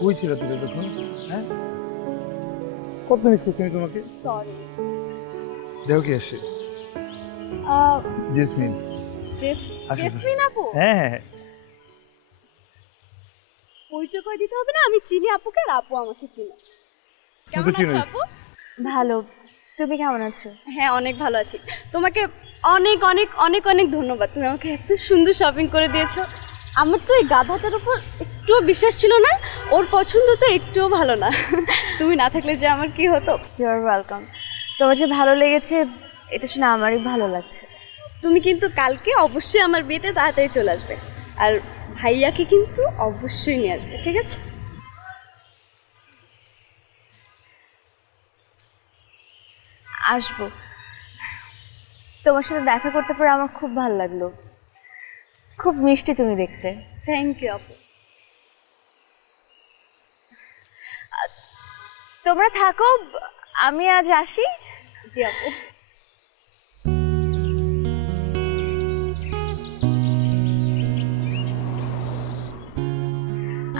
কই ছিল তুমি তখন? হ্যাঁ, কত মিস করছি আমি তোমাকে। সরি। দেখো কি আসে, জেসমিন। জেসমিন আপু, হ্যাঁ হ্যাঁ হ্যাঁ। পরিচয় করে দিতে হবে না, আমি চিনি আপুকে আর আপু আমাকে চিনি। তুমি তো কেমন আছো চিনোই। আপু? ভালো। তুমি কেমন আছো? হ্যাঁ, অনেক ভালো আছি। তোমাকে অনেক অনেক অনেক অনেক ধন্যবাদ, তুমি আমাকে এত সুন্দর শপিং করে দিয়েছো। আমার তো এই গাধাটার উপর একটুও বিশ্বাস ছিল না, ওর পছন্দ তো একটুও ভালো না। তুমি না থাকলে যে আমার কি হতো। You are welcome. তোমার যে ভালো লেগেছে এটা শুনে আমারই ভালো লাগছে। তুমি কিন্তু কালকে অবশ্যই আমার বিয়েতে তাড়াতাড়ি চলে আসবে, আর ভাইয়াকে কিন্তু অবশ্যই নিয়ে আসবে, ঠিক আছে? আসবো। তোমার সাথে দেখা করতে পেরে আমার খুব ভালো লাগলো। খুব মিষ্টি তুমি দেখতে। থ্যাংক ইউ আপু। তোমরা থাকো, আমি আজ আসি। জি আপু।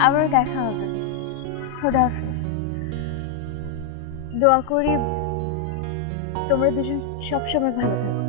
আবার দেখা হবে। খোদা হাফেজ। দোয়া করি তোমরা দুজন সবসময় ভালো থাকো।